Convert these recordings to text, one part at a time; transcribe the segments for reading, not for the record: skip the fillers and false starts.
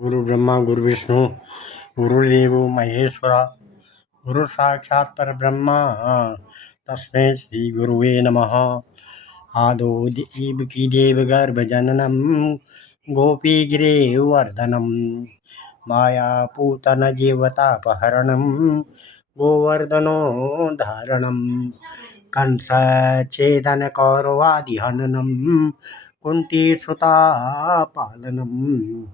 गुरु ब्रह्मा गुरु विष्णु गुरुदेव महेश्वरा गुरु साक्षात् परब्रह्मा तस्मै श्री गुरुवे नमः। आदो देवकी देवगर्भजननं गोपीगिरिवर्धनं मायापूतन जीवतापहरणं गोवर्धनो धारणं कंसच्छेदनकौरवादिहननं कुन्तीसुता पालनम्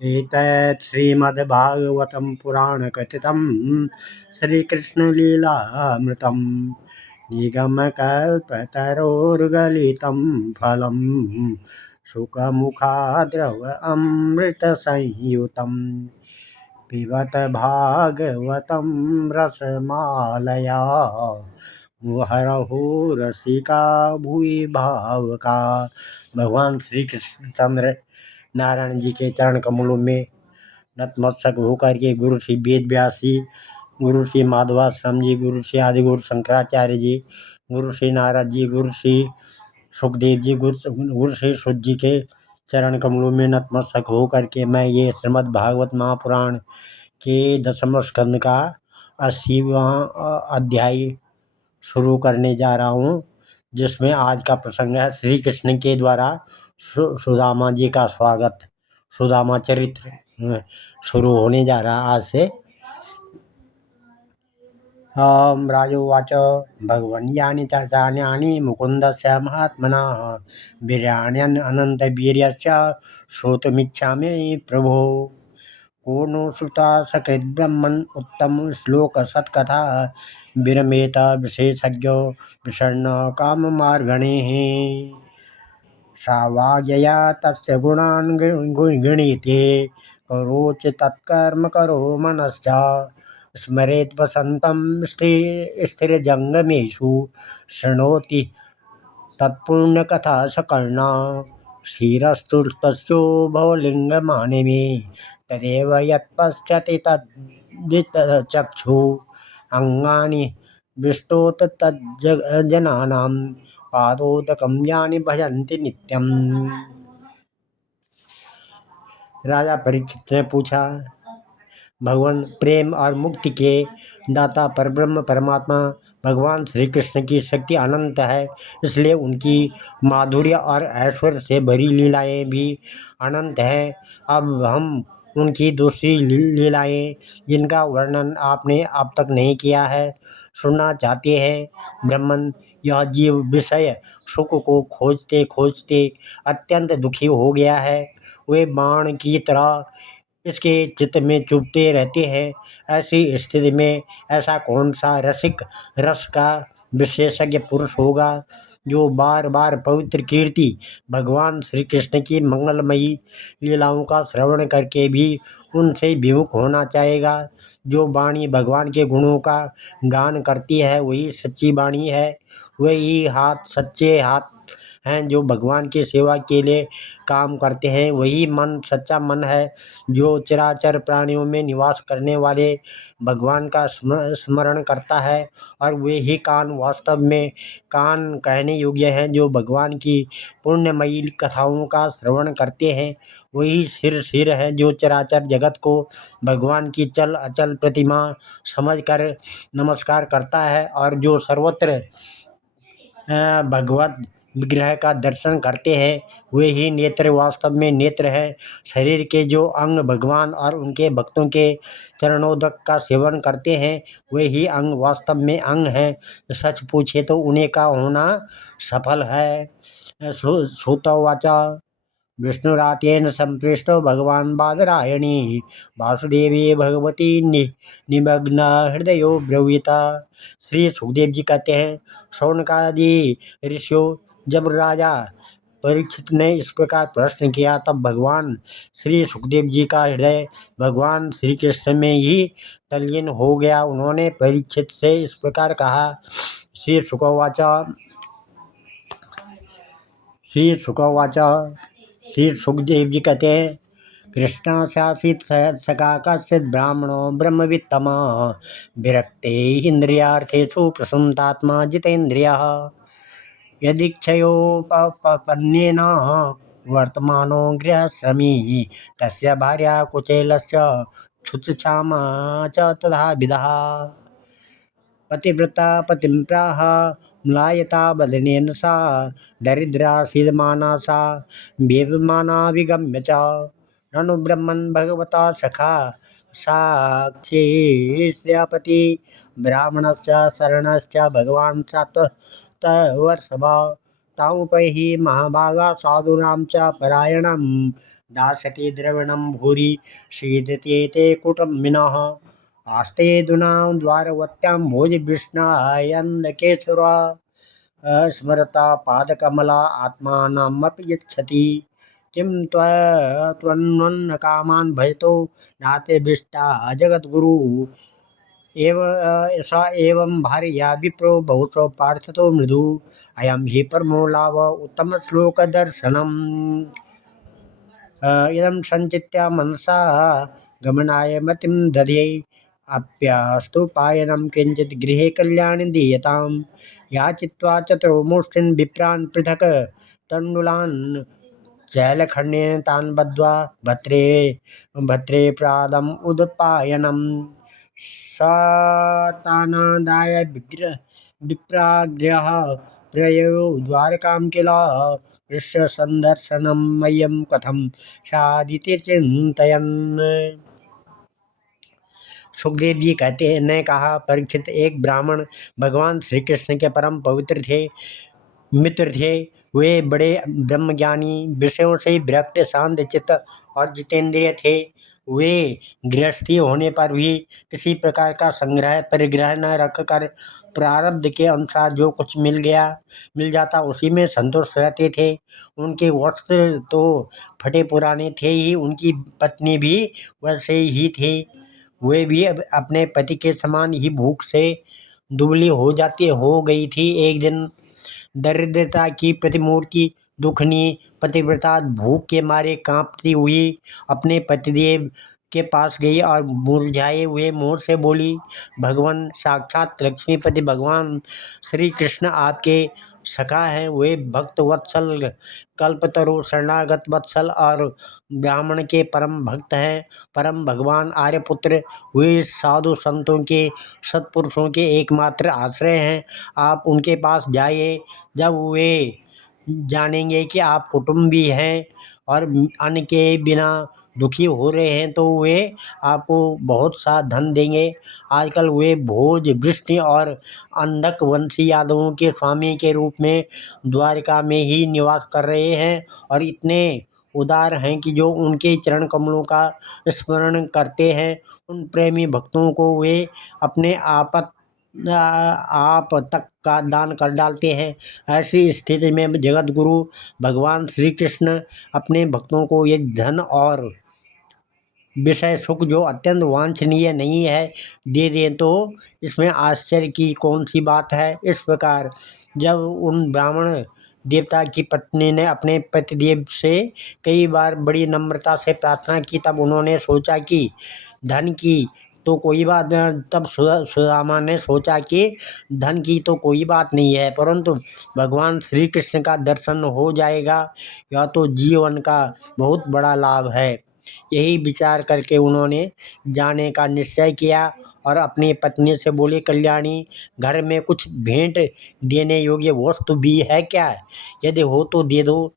एतत् श्रीमद्भागवतं पुराणकथितं श्रीकृष्णलीलामृतं निगमकल्पतरोर्गलितं फलं सुखमुखाद्रवमृतसंयुतं पिबत भागवतं रसमालया मुहुरहो रसिका भुवि भावुका। भगवान श्री कृष्णचंद्र नारायण जी के चरण कमलों में नतमस्तक होकर के गुरु श्री वेद व्यास जी, गुरु श्री माधवाश्रम जी, गुरु श्री आदिगुरु शंकराचार्य जी, गुरु श्री नारद जी, गुरु श्री सुखदेव जी, गुरु श्री शुद्ध जी के चरण कमलों में नतमस्तक होकर के मैं ये श्रीमद् भागवत महापुराण के 10वें स्कंद का 80वां अध्याय शुरू करने जा रहा हूँ, जिसमें आज का प्रसंग है श्री कृष्ण के द्वारा सुदामा जी का स्वागत। सुदामा चरित्र शुरू होने जा रहा आज से। राजोवाच भगवन् यानि चर्चान्यानि मुकुन्दस्य महात्मना वीर्याण्यन् अनन्तवीर्यस्य श्रोतुमिच्छामि प्रभो। को नो श्रुता सकृद्ब्रह्मन् उत्तम श्लोक सत्कथा विरमेत विशेषज्ञो विषण्ण काममार्गणेः। सावाज्ञया तस्य गुणान् गृणीते करोचि तत्कर्म करो मनश्च स्मरेत् वसन्तं स्थिरजङ्गमेषु शृणोति तत्पुण्यकथा सकर्णा। क्षीरस्तु तस्यो भवलिङ्गमानिमे तदेव यत्पश्यति तद्वितचक्षु अङ्गानि विष्टोत तज्जनानां पादोदकं यानि भजन्ति नित्यम्। राजा परीक्षित ने पूछा, भगवान प्रेम और मुक्ति के दाता परब्रह्म परमात्मा भगवान श्री कृष्ण की शक्ति अनंत है, इसलिए उनकी माधुर्य और ऐश्वर्य से भरी लीलाएं भी अनंत हैं। अब हम उनकी दूसरी लीलाएं जिनका वर्णन आपने अब तक नहीं किया है सुनना चाहते हैं। ब्रह्मन, यह जीव विषय सुख को खोजते खोजते अत्यंत दुखी हो गया है। वे बाण की तरह इसके चित्त में चुभते रहते हैं। ऐसी स्थिति में ऐसा कौन सा रसिक रस का विशेषज्ञ पुरुष होगा जो बार बार पवित्र कीर्ति भगवान श्री कृष्ण की मंगलमयी लीलाओं का श्रवण करके भी उनसे विमुख होना चाहेगा। जो वाणी भगवान के गुणों का गान करती है वही सच्ची वाणी है। वही हाथ सच्चे हाथ हैं जो भगवान की सेवा के लिए काम करते हैं। वही मन सच्चा मन है जो चराचर प्राणियों में निवास करने वाले भगवान का स्मरण करता है। और वे ही कान वास्तव में कान कहने योग्य हैं जो भगवान की पुण्यमयी कथाओं का श्रवण करते हैं। वही सिर है जो चराचर जगत को भगवान की चल अचल प्रतिमा समझकर नमस्कार करता है और जो सर्वत्र भगवत विग्रह का दर्शन करते हैं। वे ही नेत्र वास्तव में नेत्र हैं। शरीर के जो अंग भगवान और उनके भक्तों के चरणोदक का सेवन करते हैं वे ही अंग वास्तव में अंग हैं। सच पूछे तो उन्हीं का होना सफल है। श्रुतवाचा विष्णुरातेन संपृष्टो भगवान बादरायणी वासुदेवी भगवती निमग्न हृदयो ब्रवीता। श्री सुखदेव जी कहते हैं, शौनकादि ऋषियों, जब राजा परीक्षित ने इस प्रकार प्रश्न किया तब भगवान श्री सुखदेव जी का हृदय भगवान श्री कृष्ण में ही तल्लीन हो गया। उन्होंने परीक्षित से इस प्रकार कहा। श्री सुखवाचा श्री सुखदेव जी कहते हैं, कृष्णाशासित सखा कश्चित ब्राह्मणो ब्रह्मवित्तम विरक्ते इंद्रियार्थेषु प्रसन्नात्मा जितेन्द्रियः यदीक्षयोपपन्नेन वर्तमानो गृहश्रमी तस्य भार्या कुचेलस्य क्षुत्क्षामा च तथाविधः। पतिव्रता पतिं प्राह म्लायता बदनेन सा दरिद्रा सीदमाना सा वेपमाना विगम्य च ननु ब्रह्मन् भगवता सखा साक्षी श्रियपति ब्राह्मणस्य शरणश्च भगवान् सात्वर्षभ तामुपैहि महाभागा साधूनां च परायणं दास्यति द्रविणं भूरि सीदते ते कुटुम्बिनः आस्ते दुनां द्वारवत्यां भोजविष्णायन्नकेश्वर स्मरता पादकमला आत्मानमपि यच्छति किं त्वन्वन्न कामान् भजतो नातेभिष्टा जगद्गुरु सा एवं भार्या विप्रो बहुशो पार्थतो मृदु अयं हि परमो लाभ उत्तमश्लोकदर्शनम् इदं संचित्य मनसा गमनाय मतिं दधे अप्यास्तु पायनं किंचित् गृहे कल्याणि दीयताम् याचित्वा चतुरो मुष्टिन् विप्रान् पृथक् तण्डुलान् चैलखण्डेन तान् बद्ध्वा भद्रे भद्रे प्रादम् उदपायनम् सतानादाय विप्राग्रह प्रययो द्वारकां किल कृष्ण संदर्शनम मह्यम कथम शादिति चिंतयन्। सुखदेव जी कहते हैं, ने कहा परीक्षित, एक ब्राह्मण भगवान श्री कृष्ण के परम पवित्र थे, मित्र थे। वे बड़े ब्रह्मज्ञानी, विषयों से विरक्त, शांत चित्त और जितेंद्रिय थे। वे गृहस्थी होने पर भी किसी प्रकार का संग्रह परिग्रह न रखकर प्रारब्ध के अनुसार जो कुछ मिल जाता उसी में संतुष्ट रहते थे। उनके वस्त्र तो फटे पुराने थे ही, उनकी पत्नी भी वैसे ही थे। वे भी अपने पति के समान ही भूख से दुबली हो गई थी। एक दिन दरिद्रता की प्रतिमूर्ति दुखनी पतिव्रता भूख के मारे कांपती हुई अपने पतिदेव के पास गई और मुरझाए हुए मुंह से बोली, भगवान साक्षात लक्ष्मीपति भगवान श्री कृष्ण आपके सखा हैं। वे भक्त वत्सल, कल्पतरु, शरणागत वत्सल और ब्राह्मण के परम भक्त हैं। परम भगवान आर्यपुत्र वे साधु संतों के, सत्पुरुषों के एकमात्र आश्रय हैं। आप उनके पास जाइए। जब वे जानेंगे कि आप कुटुंबी हैं और अन्न के बिना दुखी हो रहे हैं तो वे आपको बहुत सा धन देंगे। आजकल वे भोज, वृष्णि और अंधक वंशी यादवों के स्वामी के रूप में द्वारका में ही निवास कर रहे हैं और इतने उदार हैं कि जो उनके चरण कमलों का स्मरण करते हैं उन प्रेमी भक्तों को वे अपने आप तक का दान कर डालते हैं। ऐसी स्थिति में जगत गुरु भगवान श्री कृष्ण अपने भक्तों को ये धन और विषय सुख जो अत्यंत वांछनीय नहीं है दे दें तो इसमें आश्चर्य की कौन सी बात है। इस प्रकार जब उन ब्राह्मण देवता की पत्नी ने अपने पतिदेव से कई बार बड़ी नम्रता से प्रार्थना की, तब उन्होंने सोचा कि धन की तो कोई बात, तब सुदामा ने सोचा कि धन की तो कोई बात नहीं है, परंतु भगवान श्री कृष्ण का दर्शन हो जाएगा, यह तो जीवन का बहुत बड़ा लाभ है। यही विचार करके उन्होंने जाने का निश्चय किया और अपनी पत्नी से बोले, कल्याणी, घर में कुछ भेंट देने योग्य वस्तु भी है क्या? यदि हो तो दे दो।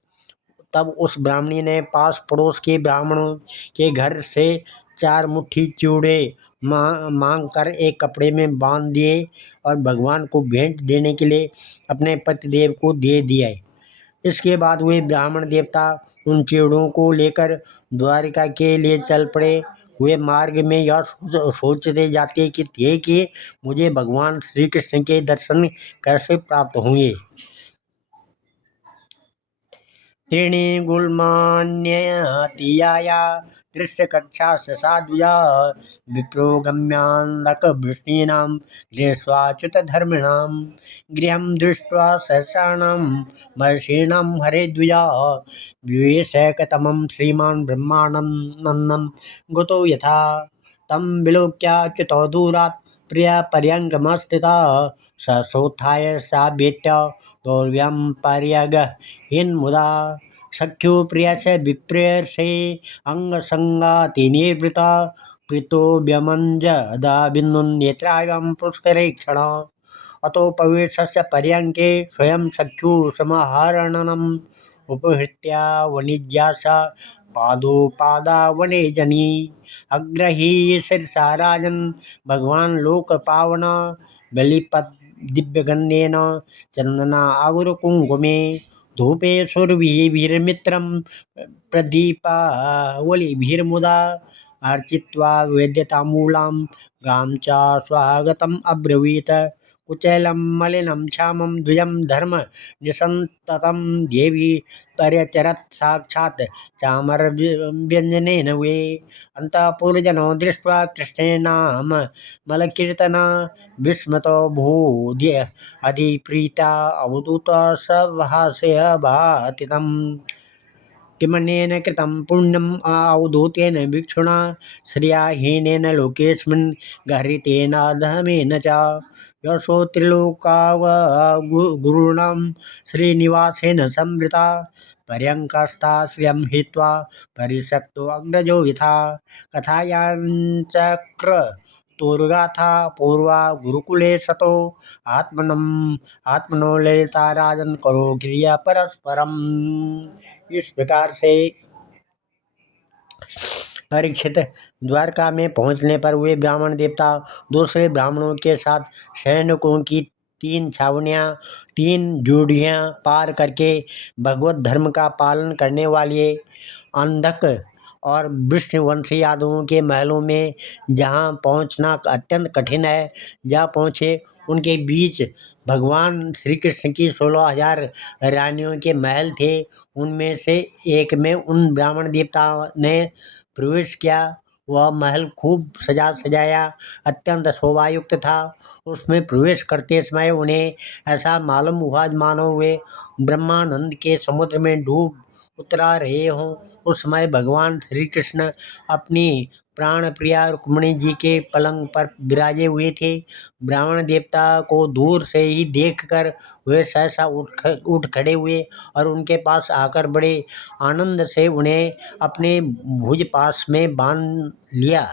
तब उस ब्राह्मणी ने पास पड़ोस के ब्राह्मणों के घर से 4 मुट्ठी चूड़े मांग कर एक कपड़े में बांध दिए और भगवान को भेंट देने के लिए अपने पतिदेव को दे दिया। इसके बाद वे ब्राह्मण देवता उन चिड़ों को लेकर द्वारिका के लिए चल पड़े। वे मार्ग में यह सोचते जाते कि थे कि मुझे भगवान श्री कृष्ण के दर्शन कैसे प्राप्त होंगे। त्रीणि गुल्मान्यतियाया दृश्यकक्षा साधुजा विप्रो गम्यान्दकवृष्णीनां गृहेष्वाच्युतधर्मिणां गृहं दृष्ट्वा सहस्राणां महर्षीणां हरे द्विजा विवेशकतमं श्रीमान् ब्रह्मानन्दं गतो यथा तं विलोक्याच्युतो दूरात् प्रियपर्यङ्गमस्थिता ससोत्थाय साभ्येत्य दौर्व्यं पर्यगहीन्मुदा सख्यो प्रिय से विप्रेय से अंग संगाति निर्वृता प्रीतो व्यमंज दा बिंदु नेत्रायम पुष्करेक्षण अतो पवेशस्य पर्यंके स्वयं सख्यु समाहरणनम उपहृत्या वणिज्यासा पादोपादा वने जनी अग्रही शिरसा राजन भगवान लोक पावना बलिपद दिव्यगंधेन चंदना आगुर कुंकुमे धूपे सुरभिर्मित्रं प्रदीपावलिभिर्मुदा अर्चित्वा वेद्यतामूलां गां च स्वागतम् अब्रवीत कुचैलं मलिनं श्यामं द्विजं धर्म निसन्ततं देवी पर्यचरत् साक्षात् चामरव्यञ्जनेन वे अन्तःपुरजनो दृष्ट्वा कृष्णेनाम मलकीर्तना विस्मतो भूद्य अधिप्रीता अवधूत सभासय भातितम् किमनेन कृतं पुण्यम् अवधूतेन भिक्षुणा श्रियाहीनेन लोकेऽस्मिन् गहृतेनाधमेन च यशो त्रिलोकावगुरूणां श्रीनिवासेन संवृता पर्यङ्कस्था श्रियं हित्वा परिषक्तो अग्रजो यथा कथायाञ्चक्र तोर्गाथा पूर्वा गुरुकुले सतो आत्मनम आत्मनो ललिता राजन करो क्रिया परस्परम। इस प्रकार से परीक्षित द्वारका में पहुंचने पर वे ब्राह्मण देवता दूसरे ब्राह्मणों के साथ सैनिकों की 3 छावनियाँ 3 ड्योढ़ियाँ पार करके भगवत धर्म का पालन करने वाले अंधक और विष्णुवंशी यादवों के महलों में जहाँ पहुँचना अत्यंत कठिन है जा पहुँचे। उनके बीच भगवान श्री कृष्ण की 16,000 रानियों के महल थे। उनमें से एक में उन ब्राह्मण देवताओं ने प्रवेश किया। वह महल खूब सजा सजाया अत्यंत शोभायुक्त था। उसमें प्रवेश करते समय उन्हें ऐसा मालूम हुआ मानो वे ब्रह्मानंद के समुद्र में डूब उतरा रहे हों। उस समय भगवान श्री कृष्ण अपनी प्राण प्रिया रुक्मिणी जी के पलंग पर विराजे हुए थे। ब्राह्मण देवता को दूर से ही देखकर वे सहसा उठ खड़े हुए और उनके पास आकर बड़े आनंद से उन्हें अपने भुज पास में बांध लिया।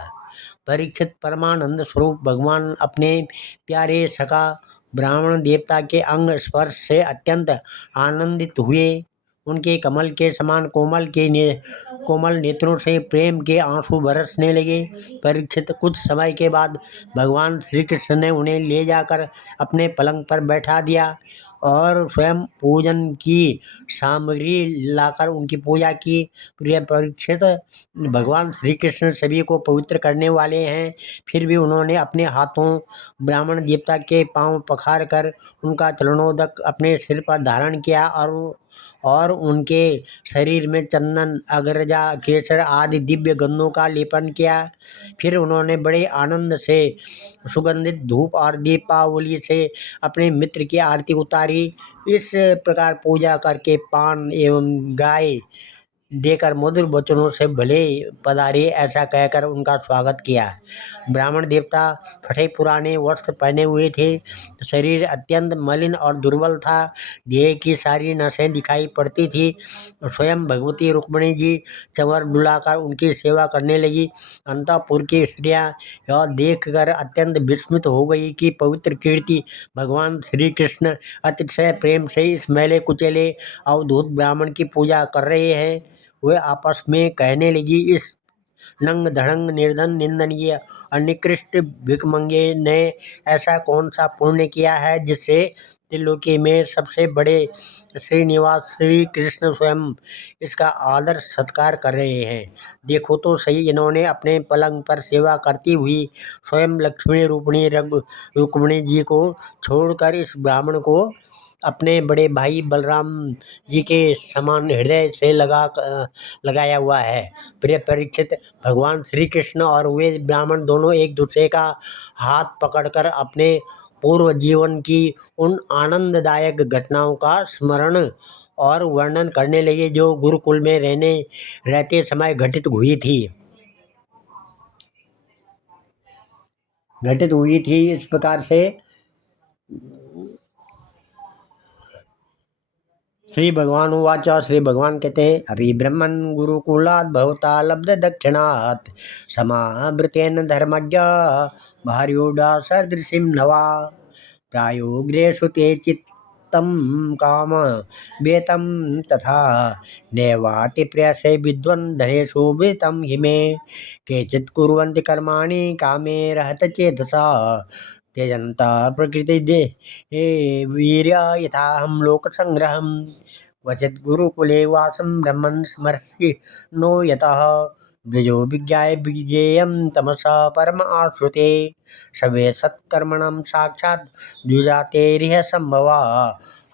परीक्षित परमानंद स्वरूप भगवान अपने प्यारे सखा ब्राह्मण देवता के अंग स्पर्श से अत्यंत आनंदित हुए। उनके कमल के समान कोमल नेत्रों से प्रेम के आंसू बरसने लगे। परीक्षित कुछ समय के बाद भगवान श्री कृष्ण ने उन्हें ले जाकर अपने पलंग पर बैठा दिया और स्वयं पूजन की सामग्री लाकर उनकी पूजा की। प्रिय परीक्षित, भगवान श्री कृष्ण सभी को पवित्र करने वाले हैं। फिर भी उन्होंने अपने हाथों ब्राह्मण देवता के पांव पखार कर उनका चरणोदक अपने सिर पर धारण किया और उनके शरीर में चंदन अग्रजा केसर आदि दिव्य गंधों का लेपन किया। फिर उन्होंने बड़े आनंद से सुगंधित धूप और दीपावली से अपने मित्र की आरती उतारी। इस प्रकार पूजा करके पान एवं गाय देकर मधुर वचनों से भले पधारे ऐसा कहकर उनका स्वागत किया। ब्राह्मण देवता फटे पुराने वस्त्र पहने हुए थे। शरीर अत्यंत मलिन और दुर्बल था। देह की सारी नसें दिखाई पड़ती थी। स्वयं भगवती रुक्मिणी जी चंवर डुलाकर उनकी सेवा करने लगी। अंतःपुर की स्त्रियां यह देखकर अत्यंत विस्मित हो गई कि पवित्र कीर्ति भगवान श्री कृष्ण अतिशय प्रेम से इस मैले कुचेले अवधूत ब्राह्मण की पूजा कर रहे हैं। वे आपस में कहने लगी, इस नंग धड़ंग निर्धन निंदनीय और निकृष्ट भिखमंगे ने ऐसा कौन सा पुण्य किया है जिससे त्रिलोकी में सबसे बड़े श्रीनिवास श्री कृष्ण स्वयं इसका आदर सत्कार कर रहे हैं। देखो तो सही, इन्होंने अपने पलंग पर सेवा करती हुई स्वयं लक्ष्मी रूपिणी रुक्मिणी जी को छोड़कर इस ब्राह्मण को अपने बड़े भाई बलराम जी के समान हृदय से लगाया हुआ है। प्रिय परीक्षित, भगवान श्री कृष्ण और वे ब्राह्मण दोनों एक दूसरे का हाथ पकड़कर अपने पूर्व जीवन की उन आनंददायक घटनाओं का स्मरण और वर्णन करने लगे जो गुरुकुल में रहते समय घटित हुई थी। इस प्रकार से श्री भगवान उवाच। श्री भगवान कहते हैं, अभी ब्रह्मन् गुरुकुलात् भवता लब्ध दक्षिणात् समावृतेन धर्मज्ञ भार्योडा सदृशीं नवा प्रायोग्रेषु ते चित्तं काम वेतं तथा नैवाति प्रयासे विद्वन् धनेषु वितं हि मे केचित् कुर्वन्ति कर्माणि कामे रहत चेतसा त्यजन्ता प्रकृति दे वीर्य यथाहं लोकसंग्रहं क्वचित् गुरुकुले वासं ब्रह्मन् स्मरसि नो यतः द्विजो विज्ञाय विज्ञेयं तमसा परम आश्रुते सर्वे सत्कर्मणं साक्षात् द्विजातेरिह संभवा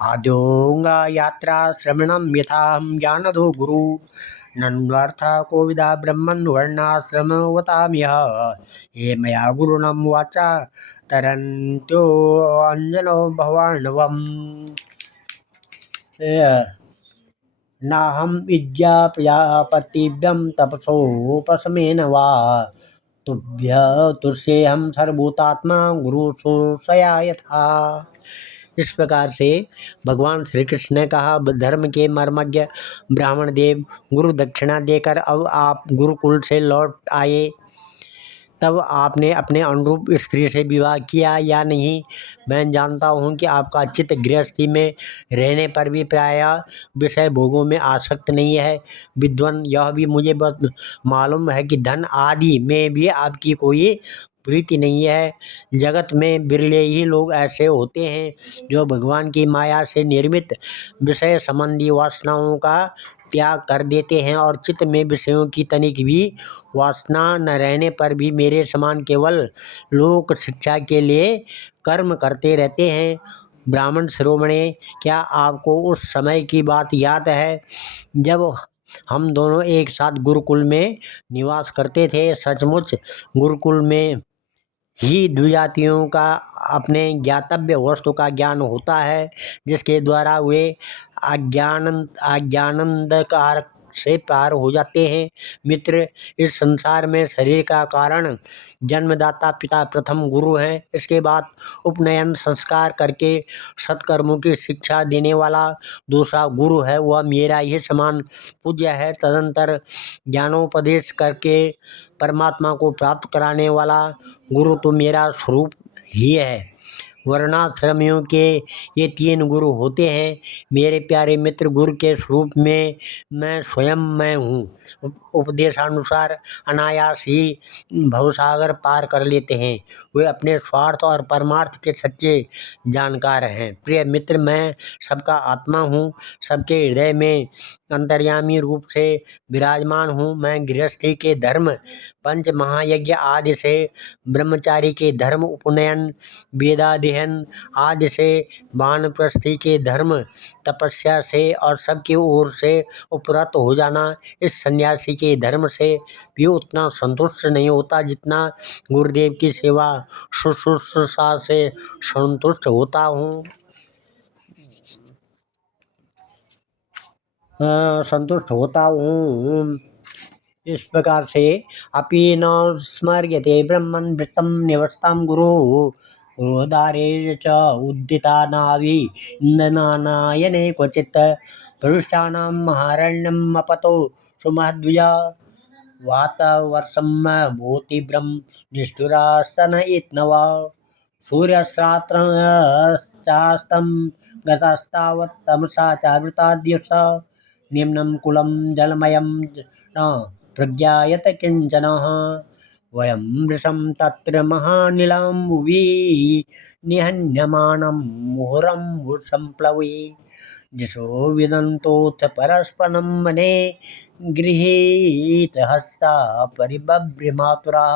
आद्योंगा यात्रा श्रवणं यथाहं ज्ञानदो गुरु नन्वार्थ कोविदा ब्रह्मन् वर्णाश्रमवताम्यह ये मया गुरुणं वाचा तरन्त्यो अंजनो भवार्णवम् नाहं विद्या प्रजापतिभ्यं तपसोपशमेन वा तुभ्य तुष्येऽहं सर्वभूतात्मा गुरुशोषया यथा। इस प्रकार से भगवान श्री कृष्ण ने कहा, धर्म के मर्मज्ञ ब्राह्मण देव गुरु दक्षिणा देकर अब आप गुरुकुल से लौट आए, तब आपने अपने अनुरूप स्त्री से विवाह किया या नहीं। मैं जानता हूँ कि आपका चित्त गृहस्थी में रहने पर भी प्रायः विषय भोगों में आसक्त नहीं है। विद्वान, यह भी मुझे मालूम है कि धन आदि में भी आपकी कोई प्रीति नहीं है। जगत में बिरले ही लोग ऐसे होते हैं जो भगवान की माया से निर्मित विषय संबंधी वासनाओं का त्याग कर देते हैं और चित्त में विषयों की तनिक भी वासना न रहने पर भी मेरे समान केवल लोक शिक्षा के लिए कर्म करते रहते हैं। ब्राह्मण शिरोमणे, क्या आपको उस समय की बात याद है जब हम दोनों एक साथ गुरुकुल में निवास करते थे? सचमुच गुरुकुल में ही द्विजातियों का अपने ज्ञातव्य वस्तु का ज्ञान होता है, जिसके द्वारा वे अज्ञानंधकार से पार हो जाते हैं। मित्र, इस संसार में शरीर का कारण जन्मदाता पिता प्रथम गुरु हैं। इसके बाद उपनयन संस्कार करके सत्कर्मों की शिक्षा देने वाला दूसरा गुरु है, वह मेरा ही समान पूज्य है। तदंतर ज्ञानोपदेश करके परमात्मा को प्राप्त कराने वाला गुरु तो मेरा स्वरूप ही है। वर्णाश्रमियों के ये तीन गुरु होते हैं। मेरे प्यारे मित्र, गुरु के स्वरूप में मैं स्वयं मैं हूँ। उपदेशानुसार अनायास ही भवसागर पार कर लेते हैं। वे अपने स्वार्थ और परमार्थ के सच्चे जानकार हैं। प्रिय मित्र, मैं सबका आत्मा हूँ, सबके हृदय में अंतर्यामी रूप से विराजमान हूँ। मैं गृहस्थी के धर्म, पंच महायज्ञ आदि से, ब्रह्मचारी के धर्म, उपनयन वेदाध्ययन आदि से, वानप्रस्थी के धर्म, तपस्या से और सबकी ओर से उपरत हो जाना, इस सन्यासी के धर्म से भी उतना संतुष्ट नहीं होता जितना गुरुदेव की सेवा शुश्रूषा से संतुष्ट होता हूँ। इस प्रकार से अपि न स्मर्यते ब्रह्मन् वृत्तं निवसतां गुरुदारे च उद्दिता नाभि इन्दनानायने क्वचित् प्रविष्टानां महारण्यम् अपतो सुमहद्विजा वातवर्षं भूतिभ्रं निष्ठुरास्तन इत्नवा सूर्यस्रात्रास्तं गतस्तावत् तमसा चावृता दिवसा निम्नं कुलं जलमयं न प्रज्ञायत किञ्चनः वयं वृषं तत्र महानिलाम्बुवि निहन्यमानं मुहुरं संप्लवे दिशो विदन्तोऽथ परस्परं वने गृहीतहस्ता परिबभ्रमातुरः।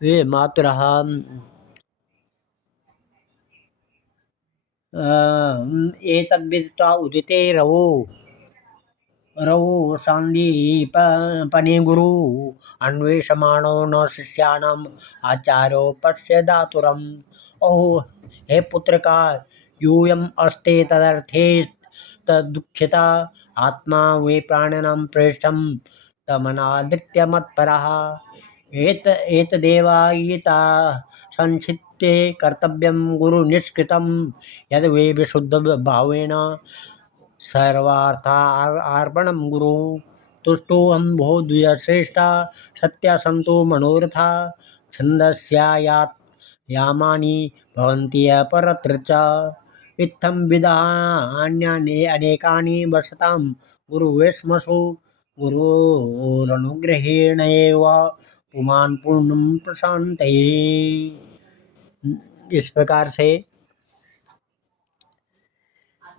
वे मातुरः एतद्विदित्वा उदिते रवो सान्दीपने गुरु अन्वेषमाणो न शिष्याणाम् आचार्यो पश्यदातुरम्। ओहो हे पुत्र का, यूयम् अस्ते तदर्थे तदुःखिता आत्मा वे प्राणिनां प्रेष्ठं तमनादित्य मत्परः एतदेवायिता संचित ते कर्तव्यं गुरु निष्कृतं यद वे विशुद्ध भावेन सर्वार्था अर्पणं गुरु तुष्टो हम भो द्विजश्रेष्ठा सत्या संतो मनोरथा छन्दस्यायात यामानि भवन्ति अपरत्र च इत्थं विधान्यानि अनेकानि वसतां गुरुवेश्मसु गुरोरनुग्रहेणैव पुमान् पूर्णं प्रशान्तये। इस प्रकार से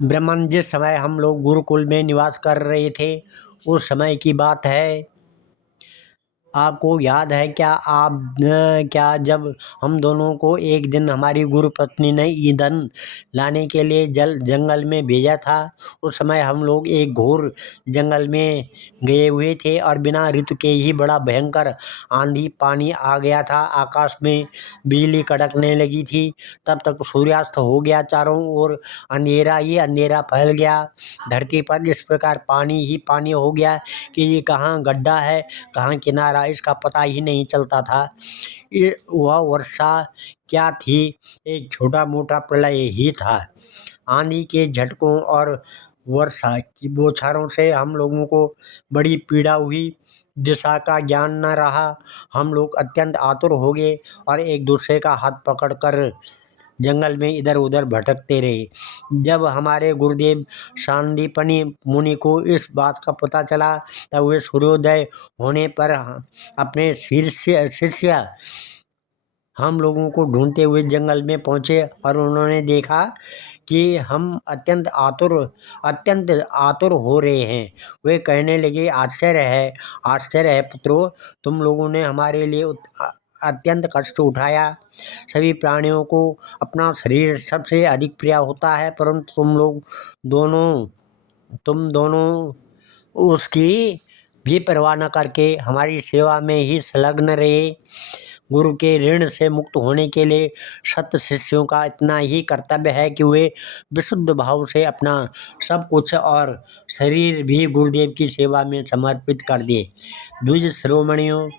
ब्रह्मन जिस समय हम लोग गुरुकुल में निवास कर रहे थे उस समय की बात है। आपको याद है क्या क्या जब हम दोनों को एक दिन हमारी गुरु पत्नी ने ईंधन लाने के लिए जंगल में भेजा था। उस समय हम लोग एक घोर जंगल में गए हुए थे और बिना ऋतु के ही बड़ा भयंकर आंधी पानी आ गया था। आकाश में बिजली कड़कने लगी थी। तब तक सूर्यास्त हो गया। चारों ओर अंधेरा ही अंधेरा फैल गया। धरती पर इस प्रकार पानी ही पानी हो गया कि ये कहाँ गड्ढा है कहाँ किनारा इसका पता ही नहीं चलता था। वह वर्षा क्या थी, एक छोटा मोटा प्रलय ही था। आंधी के झटकों और वर्षा की बौछारों से हम लोगों को बड़ी पीड़ा हुई। दिशा का ज्ञान न रहा। हम लोग अत्यंत आतुर हो गए और एक दूसरे का हाथ पकड़कर जंगल में इधर उधर भटकते रहे। जब हमारे गुरुदेव सांदीपनी मुनि को इस बात का पता चला तब वे सूर्योदय होने पर अपने शिष्य हम लोगों को ढूंढते हुए जंगल में पहुंचे और उन्होंने देखा कि हम अत्यंत आतुर हो रहे हैं। वे कहने लगे, आश्चर्य है पुत्रों, तुम लोगों ने हमारे लिए अत्यंत कष्ट उठाया। सभी प्राणियों को अपना शरीर सबसे अधिक प्रिय होता है, परंतु तुम दोनों उसकी भी परवाह न करके हमारी सेवा में ही संलग्न रहे। गुरु के ऋण से मुक्त होने के लिए सत शिष्यों का इतना ही कर्तव्य है कि वे विशुद्ध भाव से अपना सब कुछ और शरीर भी गुरुदेव की सेवा में समर्पित कर दे। द्विज शिरोमणियों,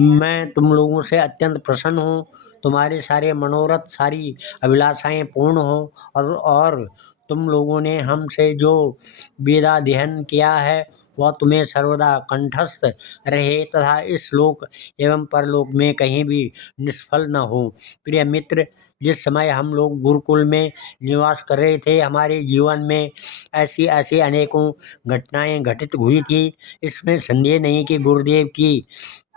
मैं तुम लोगों से अत्यंत प्रसन्न हूँ। तुम्हारे सारे मनोरथ सारी अभिलाषाएं पूर्ण हो और तुम लोगों ने हमसे जो वेदाध्ययन किया है वह तुम्हें सर्वदा कंठस्थ रहे तथा इस लोक एवं परलोक में कहीं भी निष्फल न हो। प्रिय मित्र, जिस समय हम लोग गुरुकुल में निवास कर रहे थे हमारे जीवन में ऐसी अनेकों घटनाएं घटित हुई थी। इसमें संदेह नहीं कि गुरुदेव की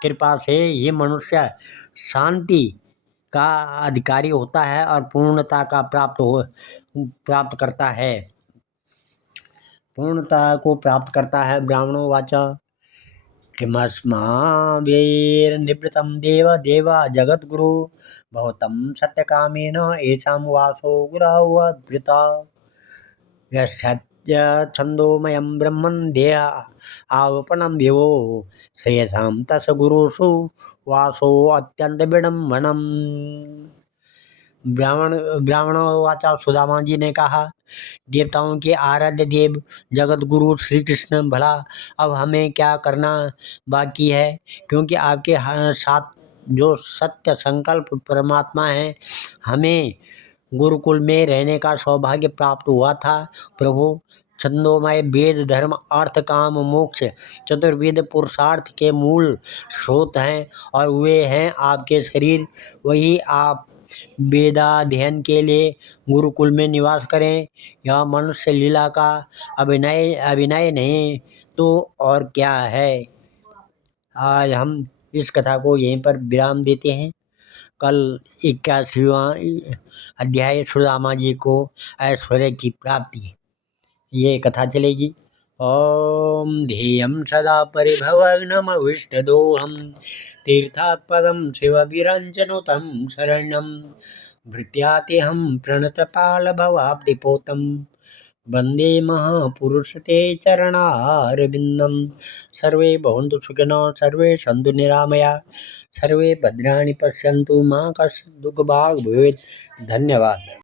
कृपा से ये मनुष्य शांति का अधिकारी होता है और पूर्णता का प्राप्त करता है। ब्राह्मणों वाचा किमस्माभिर्निवृत्तं देव जगद्गुरु भवतं सत्यकामेन येषां वासो गुरवद्भृता यस्य छन्दोमयं ब्रह्मन् देह आवपनं विभो श्रेयसां तस् गुरुषु वासो अत्यंत विडम्बनम्। ब्राह्मणों वाचा सुदामा जी ने कहा, देवताओं के आराध्य देव जगत गुरु श्री कृष्ण, भला अब हमें क्या करना बाकी है, क्योंकि आपके साथ जो सत्य संकल्प परमात्मा है हमें गुरुकुल में रहने का सौभाग्य प्राप्त हुआ था। प्रभु, छंदोमय वेद धर्म अर्थ काम मोक्ष चतुर्वेद पुरुषार्थ के मूल स्रोत हैं और वे हैं आपके शरीर। वही आप वेदाध्ययन के लिए गुरुकुल में निवास करें। यह मनुष्य लीला का अभिनय नहीं तो और क्या है। आज हम इस कथा को यहीं पर विराम देते हैं। कल 81वां अध्याय सुदामा जी को ऐश्वर्य की प्राप्ति ये कथा चलेगी। ओम ध्येयं सदा परिभवग्नमविष्टदोहं तीर्थात् पदं शिवविरञ्जनुतं शरणं भृत्यातिहं प्रणतपालभवाब्धिपोतं वन्दे महापुरुषते चरणारविन्दं। सर्वे भवन्तु सुखिनः, सर्वे सन्तु निरामया, सर्वे भद्राणि पश्यन्तु मा कश्चित् दुःखभाग् भवेत्। धन्यवाद।